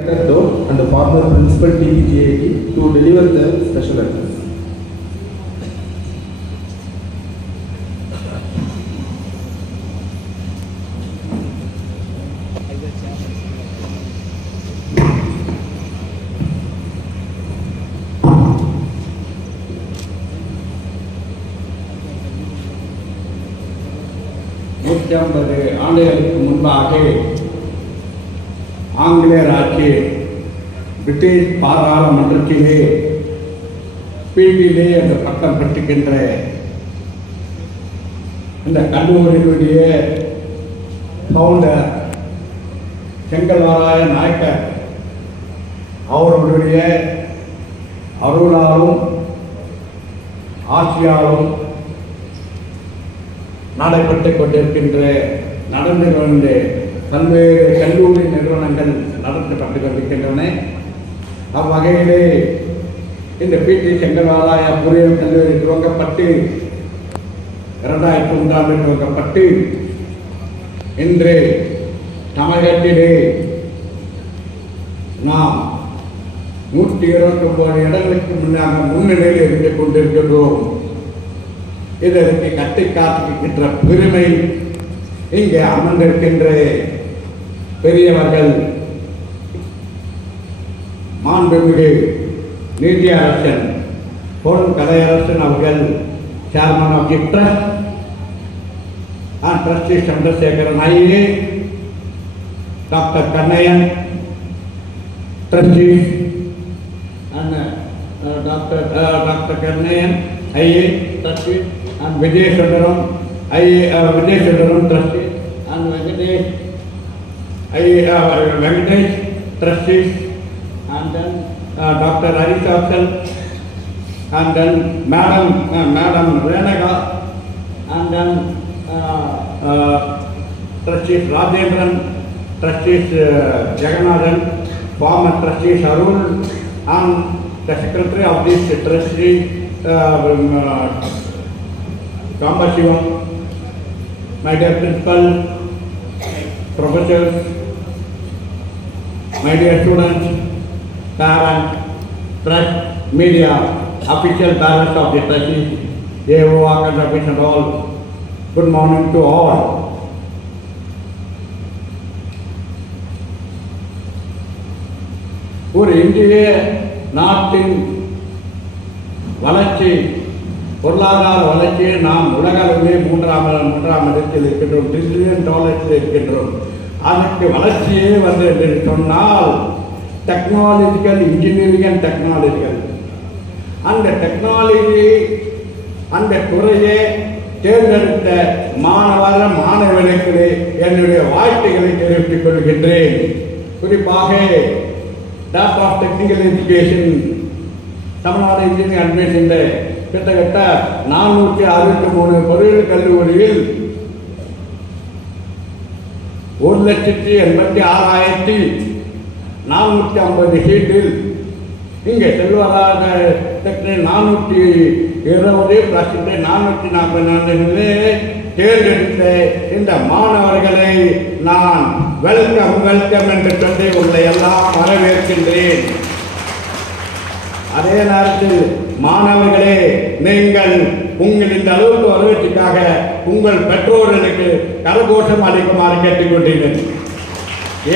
And the former principal TPGAT to deliver the special address. ஆண்டுகளுக்கு முன்பாக ஆங்கிலேயர் ஆட்சி பிரிட்டிஷ் பாராளுமன்றத்திலே பீட்டிலே என்ற பட்டம் பெற்றுகின்ற இந்த கல்லூரியினுடைய ஃபவுண்டர் செங்கல்வராய நாயக்கர் அவர்களுடைய அருளாலும் ஆட்சியாலும் நடைபெற்றுக் கொண்டிருக்கின்ற நடந்து கொண்ட பல்வேறு கல்லூரி நிறுவனங்கள் நடத்தப்பட்டு கொண்டிருக்கின்றன. அவ்வகையிலே இந்த பிடி செங்கல்வராய பொறியியல் கல்லூரி துவங்கப்பட்டு 2001 துவங்கப்பட்டு இன்று தமிழகத்திலே நாம் 129 இடங்களுக்கு முன்னிலையில் இருந்து கொண்டிருக்கின்றோம். இதற்கு கட்டி காட்டுகின்ற பெருமை இங்கே அமர்ந்திருக்கின்ற பெரியவர்கள் மாண்புமிகு நீதியரசன் பொன் கலையரசன் அவர்கள் chairman of the trust and trustee Chandrasekaran IA, doctor Kannaiyan trustee and Dr. Karnayan, IA, trustee, and Vijay Sundaram, IA, Vijay Sundaram, trustee, and Venkatesh, trustees, and then Dr. Harish Afsal, and then Madam Renaga, and then trustees Rajendran, trustees Jagannathan, former trustees Arun, and the secretary of this trustee Kambashivam, my dear principal, professors, my dear students, parents, trust, media, official parents of the trustee, AO, academics and all, good morning to all. ஒரு இந்திய நாட்டின் வளர்ச்சி, பொருளாதார வளர்ச்சியை நாம் உலக அளவிலே மூன்றாம் இடத்தில் இருக்கின்றோம், $1 trillion இருக்கின்றோம். அதற்கு வளர்ச்சியே வந்து என்று சொன்னால் டெக்னாலஜிக்கல் இன்ஜினியரிங் அண்ட் டெக்னாலஜிக்கல் அந்த டெக்னாலஜி அந்த துறையை தேர்ந்தெடுத்த மாணவர்களுக்கு என்னுடைய வாழ்த்துக்களை தெரிவித்துக் கொள்கின்றேன். குறிப்பாக doctor of technical education Tamil Nadu engineering admission கிட்டத்தட்ட 463 பொறியியல் கல்லூரியில் 1,86,450 சீட்டில் இங்கே செல்வராக 420 + 444 தேர்ந்தெடுத்த இந்த மாணவர்களை நான் வெல்கம் என்று சொல்லி உங்களை எல்லாம் வரவேற்கின்றேன். அதே நேரத்தில் மாணவர்களே, நீங்கள் உங்கள் இந்த அளவுக்கு வரவேற்காக உங்கள் பெற்றோர்களுக்கு கரகோஷம் அளிக்குமாறு கேட்டுக்கொண்டீர்கள்.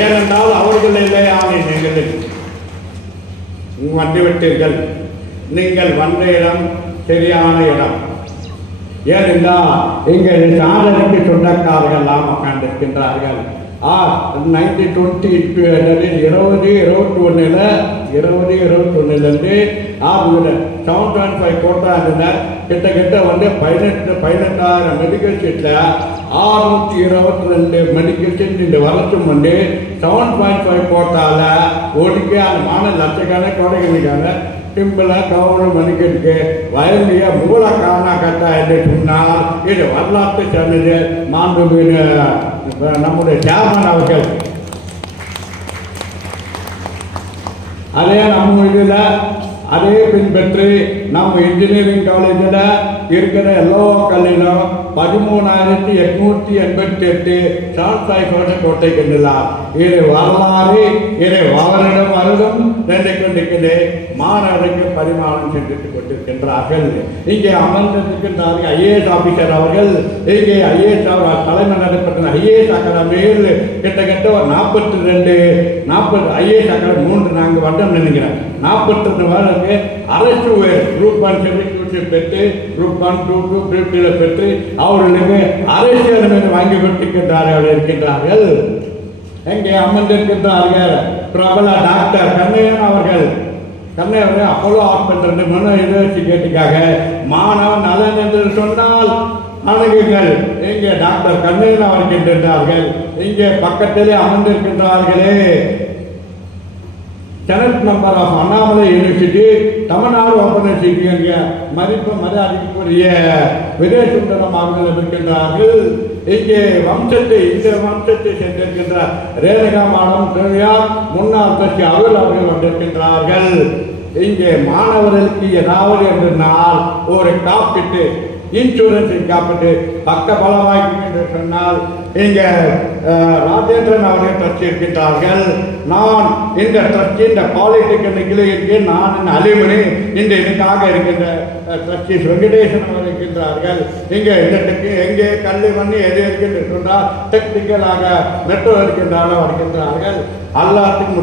ஏனென்றால் அவர்கள் இல்லையான நீங்கள் வந்துவிட்டீர்கள். நீங்கள் வந்த இடம் சரியான இடம். ஏனென்றால் எங்கள் சாதனைக்கு சொந்தக்காரர்கள் எல்லாம் உட்கார்ந்திருக்கின்றார்கள். 2021 7.5 கோட்டா இருந்தனர். கிட்டத்தட்ட வந்து 18,000 மெடிக்கல் சீட்டில் 622 மெடிக்கல் சீட் இந்த வருஷம் வந்து 7.5 கோட்டாவில் ஒதுக்கி அந்த மாநில லட்சக்கணக்கான கோடைகளுக்கான சிம்பிள கவர்மெண்ட் மணிக்கு வயலிய மூல காரணக்கட்டா என்று சொன்னால் இது வரலாற்று சொன்னது மாண்புமிகு நம்முடைய சேர்மன் அவர்கள். அதே நம்ம இதில் அதே பின்பற்றி நம்ம இன்ஜினியரிங் காலேஜில் இருக்கிற எல்லா கல்லிலும் 13,888 சான்சாய் கோட்டை கண்டுள்ளார். இது வரலாறு, இதை வருடம் நின்று கொண்டிருக்கிறது. மாணவருக்கு பரிமாணம் சென்று கொண்டிருக்கின்றார்கள். இங்கே அமர்ந்திருக்கின்றார்கள் ஐஏஎஸ் ஆபீசர் அவர்கள். இங்கே ஐஏஎஸ் தலைமை நடைபெற்ற ஐஏஎஸ் அகாடமியில் கிட்டத்தட்ட ஒரு 40 ஐஏஎஸ் அகாடமி 3-4 வருடம் நினைக்கிறேன். 42 வருடத்துக்கு அரசு குரூப் 1 சர்டிஃபிகேட் பெற்று குரூப் 1, 2, குரூப் 3 பெற்று அவர்களுக்கு அரசியல் மீது வாங்கி இருக்கின்றார்கள். எங்கே அமர்ந்திருக்கின்றார்கள் பிரபல டாக்டர் கண்ணையன் அவர்கள். கண்ணையன் அப்போலோ ஹாஸ்பிட்டல் மனோ யூனிவர்சிட்டிக்காக மாணவ நலன் என்று சொன்னால் அணுகுங்கள். இங்கே டாக்டர் கண்ணையன் அவர்கள் இருக்கின்றார்கள். இங்கே பக்கத்திலே அமர்ந்திருக்கின்றார்களே senate member of Annamalai university, Tamil Nadu open university என்கிற மரியாதைக்குரிய விஜயசுந்தரம் அவர்கள் இருக்கின்றார்கள். இங்கே இந்த வம்சத்தை சென்றிருக்கின்ற ரேணுகா மாடம் முன்னாள் கட்சி அவர்கள் வந்திருக்கின்றார்கள். இங்கே மாணவர்களுக்கு ஏதாவது என்றால் ஒரு காப்பீட்டு இன்சூரன்ஸ் காப்பீட்டு பக்க பலவாய்ப்பு என்று சொன்னால் இங்கே ராஜேந்திரன் அவர்கள் ட்ரஸ்ட் இருக்கின்றார்கள். நான் இந்த ட்ரஸ்ட் இந்த பாலிடெக்னிக்கில் இருக்கேன். நான் அலுமினி இந்த இதுக்காக இருக்கின்ற ட்ரஸ்டிஸ் வெங்கடேசன் அவர்கள் இருக்கின்றார்கள். இங்கே எங்கே கல்வி பண்ணி எது இருக்கின்ற சொன்னால் டெக்னிக்கலாக மெட்ரோ இருக்கின்றார்கள். எல்லாத்துக்கும்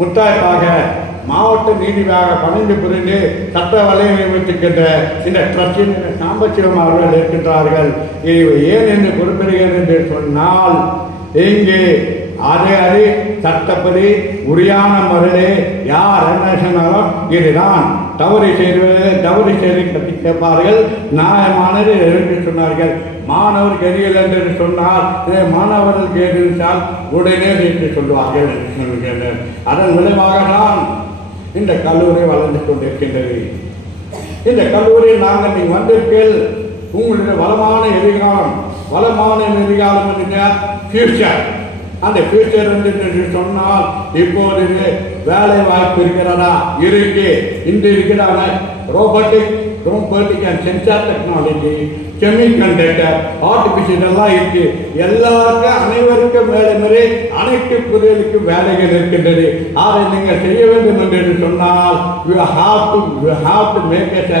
முத்தாய்ப்பாக மாவட்ட நீதிவாக பணிந்து புரிந்து சட்ட வலையை நியமித்திருக்கின்ற இந்த ட்ரஸ்டின் சாம்பசிவம் அவர்கள் இருக்கின்றார்கள். இது ஏன் என்று குறிப்பிடுகிறேன் என்று சொன்னால் இங்கே அதே சட்டப்படி உரியான முறையிலே யார் என்ன சொன்னாலும் இதுதான் தவறு செய்து கட்டி கேட்பார்கள். நியாயமானது என்று சொன்னார்கள். மாணவர் கெரியல் என்று சொன்னால் மாணவர்கள் கேட்டால் உடனே என்று சொல்வார்கள் என்று சொல்கின்றனர். அதன் விளைவாக தான் இந்த கல்லூரி வளர்ந்து கொண்டிருக்கின்றது. இந்த கல்லூரியில் நீங்கள் வந்திருக்கீர்கள். உங்களுடைய வளமான எதிர்காலம் ஃபியூச்சர். அந்த ஃபியூச்சர் என்று சொன்னால் இப்போது வேலை வாய்ப்பு இருக்கிறதா? இன்று இருக்கிறான robotic and sensor technology, semiconductor, artificial எல்லாம் இருக்கு. எல்லாருக்கும் அனைவருக்கும் வேலை அனைத்து புதியலுக்கும் வேலைகள் இருக்கின்றது. அதை நீங்கள் செய்ய வேண்டும் என்று சொன்னால் you have to make it a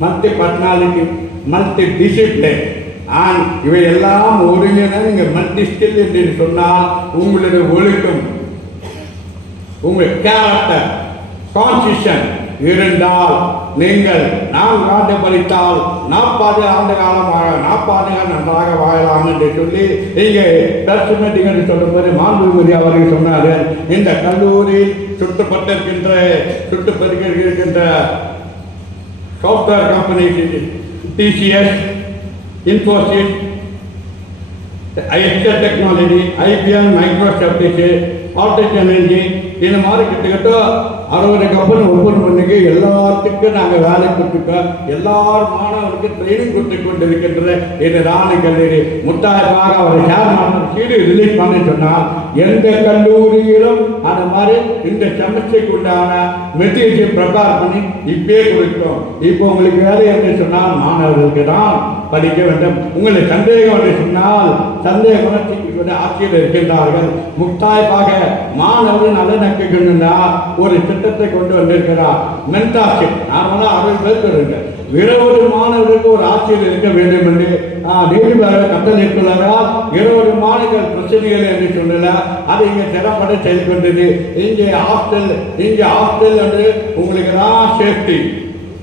multi-personality, multi-discipline. இவையெல்லாம் ஒருங்கின நீங்கள் மல்டி ஸ்கில் என்று சொன்னால் உங்களுடைய ஒழுக்கம், உங்கள் கேரக்டர், கான்சிஷன் இருந்தால் நீங்கள் 4 ஆண்டு படித்தால் 40 ஆண்டு காலம் 40 நன்றாக வாழலாம் என்று சொல்லி இங்கே தர்சுமதிகள் சொல்லும்போது மாண்புமிகு அவர்கள் சொன்னார்கள். இந்த கல்லூரியில் சுட்டுப்பட்டிருக்கின்ற software company TCS, Infosys, IHL Technology, IBM, Microsoft, artificial energy, இந்த மாதிரி கிட்டத்தட்ட 60 கம்பெனி ஓப்பன் பண்ணிக்கு எல்லாத்துக்கும் நாங்கள் வேலை கொடுத்துருக்கோம். எல்லாரும் மாணவர்களுக்கு ட்ரைனிங் கொடுத்து கொண்டிருக்கின்ற இதுதான் கல்லூரி. முத்தாய்ப்பாக அவர் ஷேர் மார்க்கெட் சீடு ரிலீஸ் பண்ணி சொன்னால் எந்த கல்லூரியிலும் அந்த மாதிரி இந்த செமஸ்டருக்கு உண்டான மெட்டீரியல் ப்ரிப்பேர் பண்ணி இப்பே கொடுக்கிறோம். இப்போ உங்களுக்கு வேலை என்று சொன்னால் மாணவர்களுக்கு தான் படிக்க வேண்டும். உங்களுக்கு சந்தேகம் என்று சொன்னால் சந்தேக உணர்ச்சிக்கு ஆட்சியில் இருக்கின்றார்கள். முத்தாய்ப்பாக மாணவர்கள் நல்லிணக்குகின்ற ஒரு திட்டத்தை கொண்டு வந்திருக்கிறார். மென்டார்ஷிப் நார்மலாக 60 பேருக்கு இருக்க 20 மாணவர்களுக்கு ஒரு ஆட்சியில் இருக்க வேண்டும் என்று நீதிபதி கட்டளையிட்டுள்ளாரால் 20 மாணவர்கள் பிரச்சனைகள் என்று சொல்லல. அது இங்கே திறப்பட செயல்பட்டது. இங்கே ஹாஸ்டல் என்று உங்களுக்கு தான் சேஃப்டி.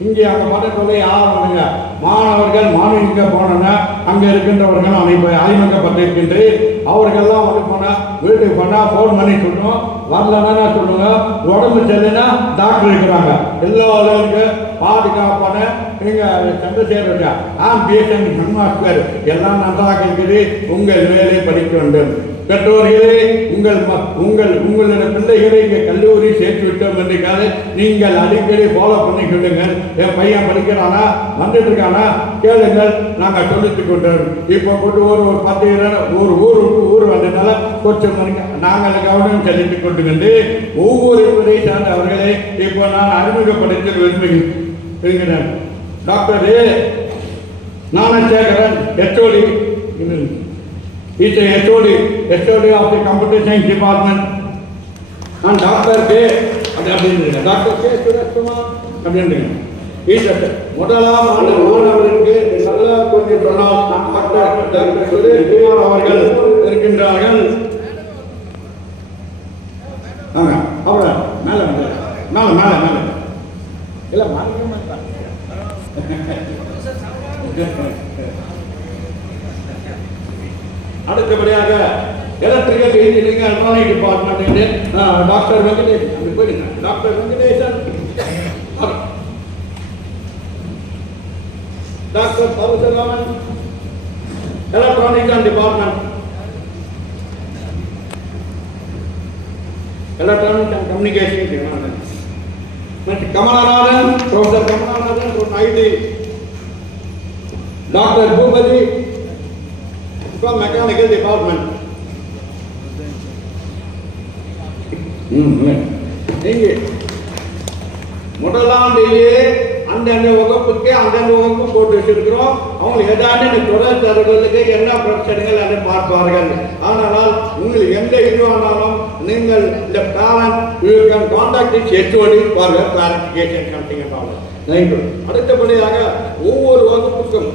இங்கே அங்கே மதத்தொகை யார் பண்ணுங்க மாணவர்கள் மாணவிங்க போனோன்னா அங்கே இருக்கின்றவர்கள் அறிமுகப்பட்டிருக்கின்ற அவர்கள்லாம் வந்து போனால் வீட்டுக்கு போனால் ஃபோன் பண்ணி சொல்லணும். வரலன்னா சொல்லுங்க. உடம்பு சரியில்லைன்னா டாக்டர் இருக்கிறாங்க. எல்லாருக்கு பாதுகாப்பான நீங்கள் சந்திரசேகர் பேஷண்ட் ஹெட்மாஸ்டர் எல்லாம் நன்றாக இருக்குது. உங்கள் வேலை படிக்க வேண்டும். பெற்றோர்களே உங்களுடைய பிள்ளைகளை இங்கே கல்லூரி சேர்த்து விட்டோம் என்று நீங்கள் அடிக்கடி ஃபாலோ பண்ணி சொல்லுங்கள். என் பையன் படிக்கிறானா வந்துட்டு இருக்கானா கேளுங்கள். நாங்கள் சொல்லிட்டு கொண்டோம். இப்போ கொண்டு ஒரு 10 ஊர் போட்டதுனால கொஞ்சம் நாங்கள் கவனம் செலுத்திக் கொண்டு ஒவ்வொரு துறை சார்ந்த அவர்களே இப்போ நான் அறிமுகப்படுத்த விரும்புகிறேன். Doctor Gnanasekaran HOD is a HOD of the Computer Science Department. And Dr. K. Dr. K. Surashkumar முதலாம் ஆண்டு மாணவர்களுக்கு நல்ல கொஞ்சம் சொன்னால் டாக்டர் சுரேஷ்குமார் அவர்கள் இருக்கின்றார்கள். அவரை மேல மேல மேல மேல இல்ல அடுத்தபடியாக electrical engineering electronic department doctor Venkatesan போயிடுங்க. Doctor Venkatesan, doctor Parasuraman, electronic department, electronic and communication. Kamalanathan, professor Kamalanathan from IT. Doctor Boopathi from mechanical department. நீங்க முதலாண்டிலேயே அந்தந்த வகுப்புக்கு அந்தந்த வகுப்பு போட்டு வச்சிருக்கிறோம். அவங்க ஏதாவது தொடர் தரவுகளுக்கு என்ன பிரச்சனைகள் என்று பார்ப்பார்கள். ஆனால் உங்களுக்கு எந்த இதுவானாலும் நீங்கள் இந்த parent you can contact is HOD for clarification something about. Thank you. அடுத்தபடியாக ஒவ்வொரு வகுப்புக்கும்